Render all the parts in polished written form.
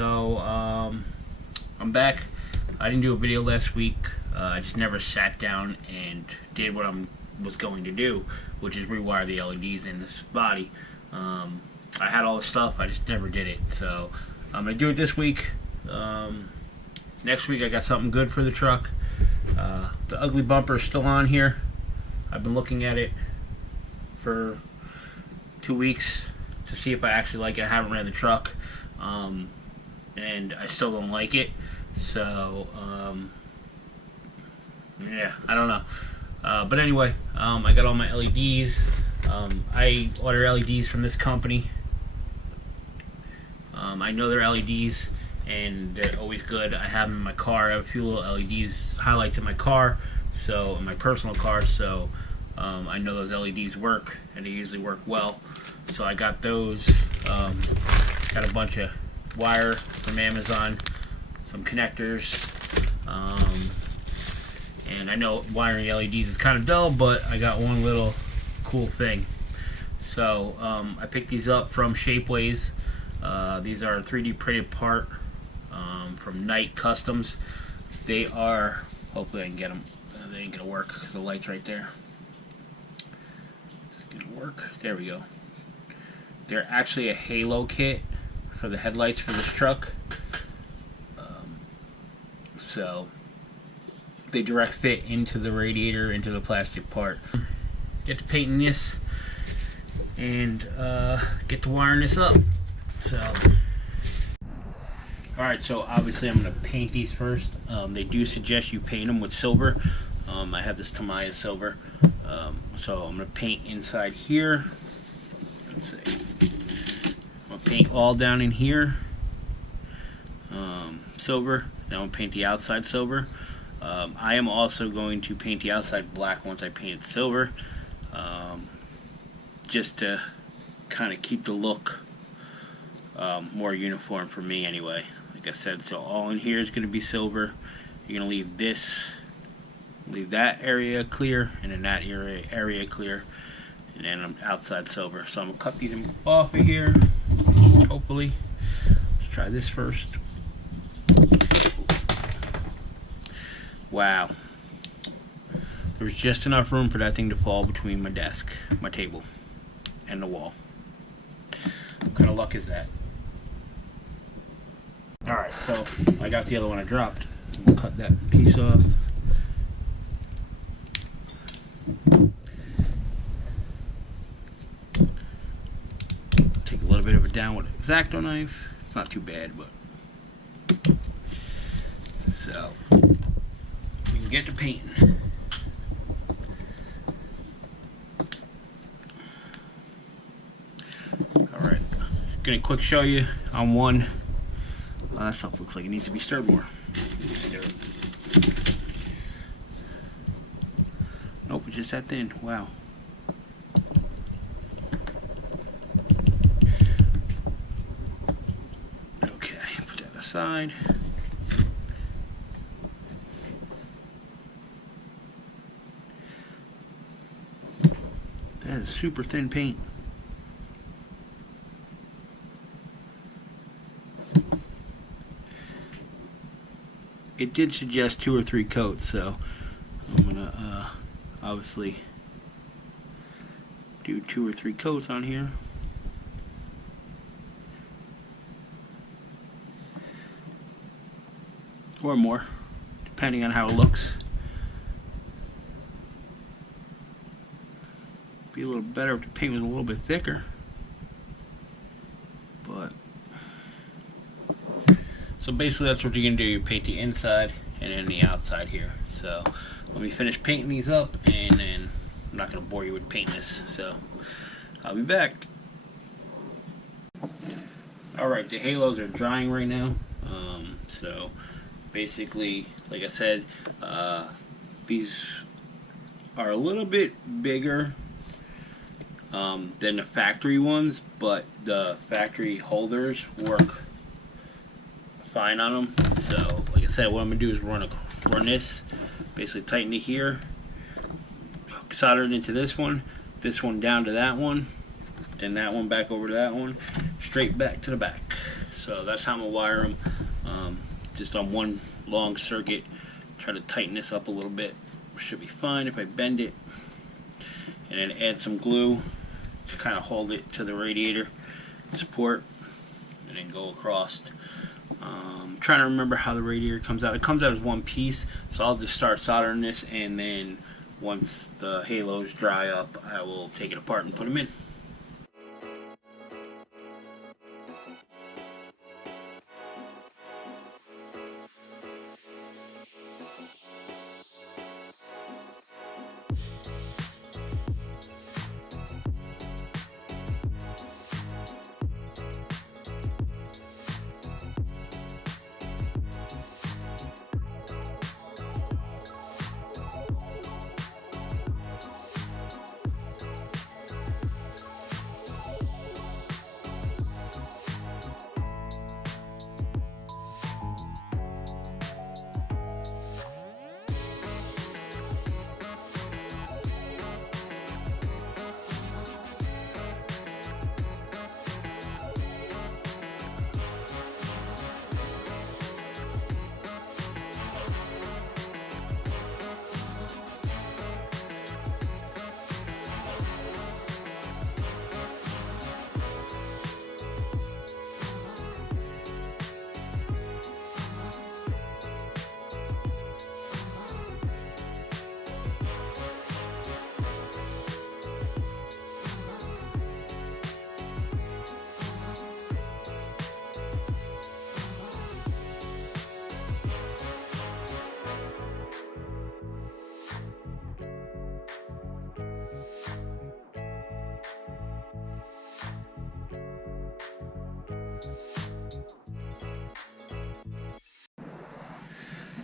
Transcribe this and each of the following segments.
So I'm back. I didn't do a video last week. I just never sat down and did what I was going to do, which is rewire the LEDs in this body. I had all the stuff, I just never did it. So I'm gonna do it this week. Next week I got something good for the truck. The ugly bumper is still on here. I've been looking at it for 2 weeks to see if I actually like it. I haven't ran the truck, and I still don't like it. So yeah, I don't know. But anyway, I got all my LEDs. I order LEDs from this company. I know they're LEDs and they're always good. I have them in my car. I have a few little LEDs highlights in my car, so in my personal car, so I know those LEDs work, and they usually work well. So I got those. Got a bunch of wire from Amazon, some connectors, and I know wiring LEDs is kind of dull, but I got one little cool thing. So I picked these up from Shapeways. These are a 3D printed part from Night Customs. They are, hopefully I can get them. They ain't gonna work because the light's right there. It's gonna work. There we go. They're actually a halo kit for the headlights for this truck. So they direct fit into the radiator, into the plastic part. Get to painting this and get to wiring this up. So, alright, so obviously I'm going to paint these first. They do suggest you paint them with silver. I have this Tamiya silver. So I'm going to paint inside here. Let's see. I'm going to paint all down in here silver. Then I'm going to paint the outside silver. I am also going to paint the outside black once I paint it silver. Just to kind of keep the look more uniform for me anyway. Like I said, so all in here is going to be silver. You're going to leave that area clear, and then that area clear, and then I'm outside silver. So I'm going to cut these off of here, hopefully. Let's try this first. Wow. There was just enough room for that thing to fall between my desk, my table, and the wall. What kind of luck is that? Alright, so I got the other one I dropped. We'll cut that piece off. Take a little bit of it down with an X-Acto knife. It's not too bad, but so we can get to painting. Alright, gonna quick show you on one. That stuff looks like it needs to be stirred more. Nope, it's just that thin. Wow. Okay, put that aside. That is super thin paint. It did suggest 2 or 3 coats, so I'm gonna obviously do 2 or 3 coats on here. Or more, depending on how it looks. Be a little better if the paint was a little bit thicker. But so basically that's what you're going to do. You paint the inside and then the outside here. So let me finish painting these up, and then I'm not going to bore you with painting this. So I'll be back. Alright, the halos are drying right now. So basically, like I said, these are a little bit bigger than the factory ones, but the factory holders work fine on them. So like I said, what I'm gonna do is run this, basically tighten it here, solder it into this one down to that one, then that one back over to that one, straight back to the back. So that's how I'm gonna wire them. Just on one long circuit. Try to tighten this up a little bit. Should be fine if I bend it. And then add some glue to kind of hold it to the radiator support, and then go across. Trying to remember how the radiator comes out. It comes out as one piece, so I'll just start soldering this, and then once the halos dry up, I will take it apart and put them in.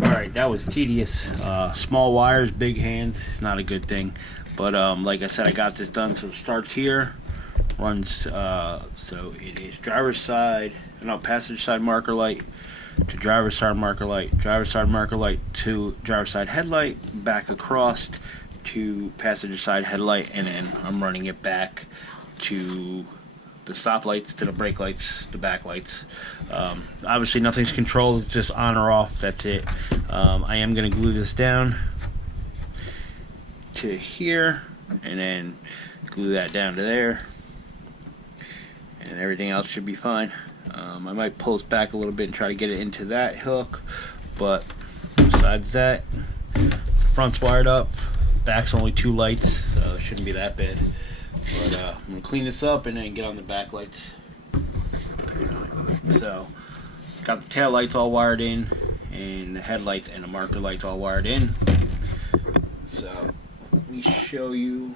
Alright, that was tedious. Small wires, big hands, it's not a good thing. But like I said, I got this done. So it starts here, runs, so it is driver's side, no, passenger side marker light to driver's side marker light to driver's side headlight, back across to passenger side headlight, and then I'm running it back to the stop lights, to the brake lights, the back lights. Obviously nothing's controlled, it's just on or off, that's it. I am going to glue this down to here, and then glue that down to there, and everything else should be fine. I might pull this back a little bit and try to get it into that hook, but besides that, front's wired up, back's only 2 lights, so it shouldn't be that bad. But I'm going to clean this up and then get on the back lights. So, got the tail lights all wired in, and the headlights and the marker lights all wired in. So, let me show you.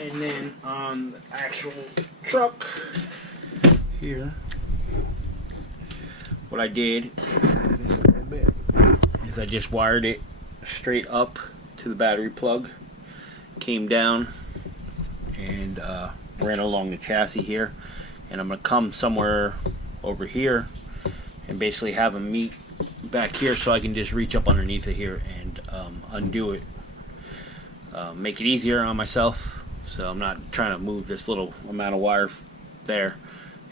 And then on the actual truck here, what I did is I just wired it straight up to the battery plug, came down and ran along the chassis here, and I'm going to come somewhere over here and basically have them meet back here, so I can just reach up underneath it here and undo it, make it easier on myself, so I'm not trying to move this little amount of wire there.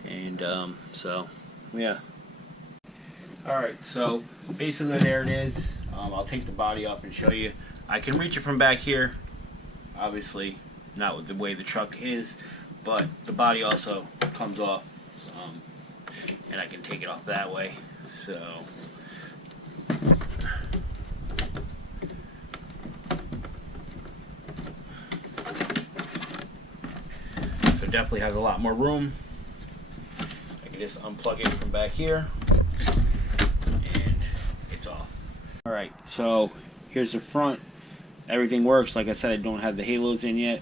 And so yeah, alright, so basically there it is. I'll take the body off and show you. I can reach it from back here, obviously not with the way the truck is, but the body also comes off, and I can take it off that way. So definitely has a lot more room. I can just unplug it from back here and it's off. Alright, so here's the front. Everything works. Like I said, I don't have the halos in yet.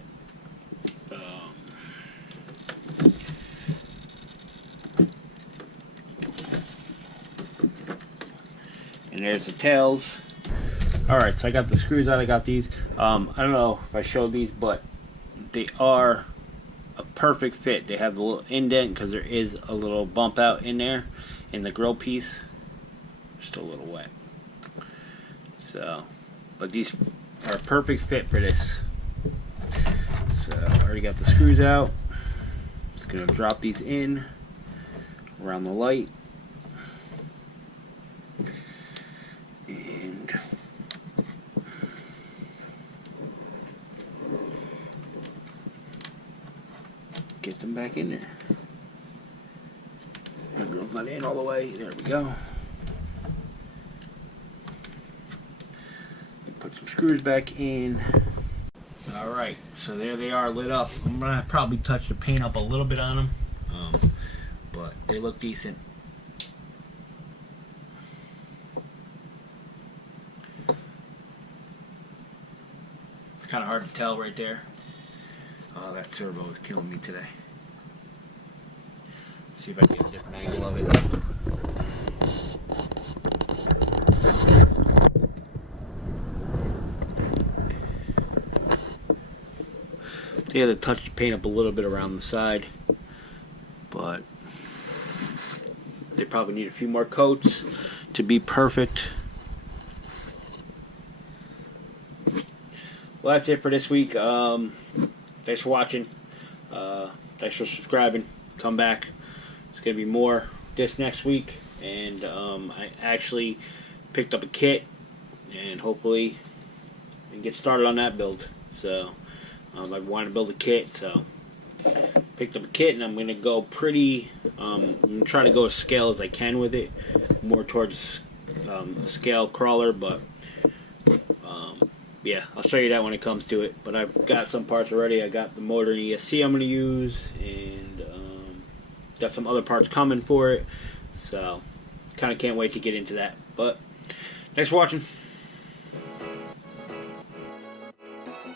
And there's the tails. Alright, so I got the screws out. I got these. I don't know if I showed these, but they are a perfect fit. They have the little indent because there is a little bump out in there in the grill piece. Just a little wet. So, but these are a perfect fit for this. So I already got the screws out. Just gonna drop these in around the light. And get them back in there. My girl's not in all the way. There we go. Put some screws back in. Alright, so there they are lit up. I'm going to probably touch the paint up a little bit on them. But they look decent. It's kind of hard to tell right there. Oh, that servo is killing me today. See if I can get a different angle of it. They had to touch the paint up a little bit around the side, but they probably need a few more coats to be perfect. Well, that's it for this week. Thanks for watching. Thanks for subscribing. Come back. It's going to be more this next week. And I actually picked up a kit, and hopefully I can get started on that build. So I wanted to build a kit, so picked up a kit, and I'm going to go pretty, I'm going to try to go as scale as I can with it, more towards a scale crawler, but yeah, I'll show you that when it comes to it. But I've got some parts already. I got the motor and ESC I'm going to use, and got some other parts coming for it, so kind of can't wait to get into that. But thanks for watching.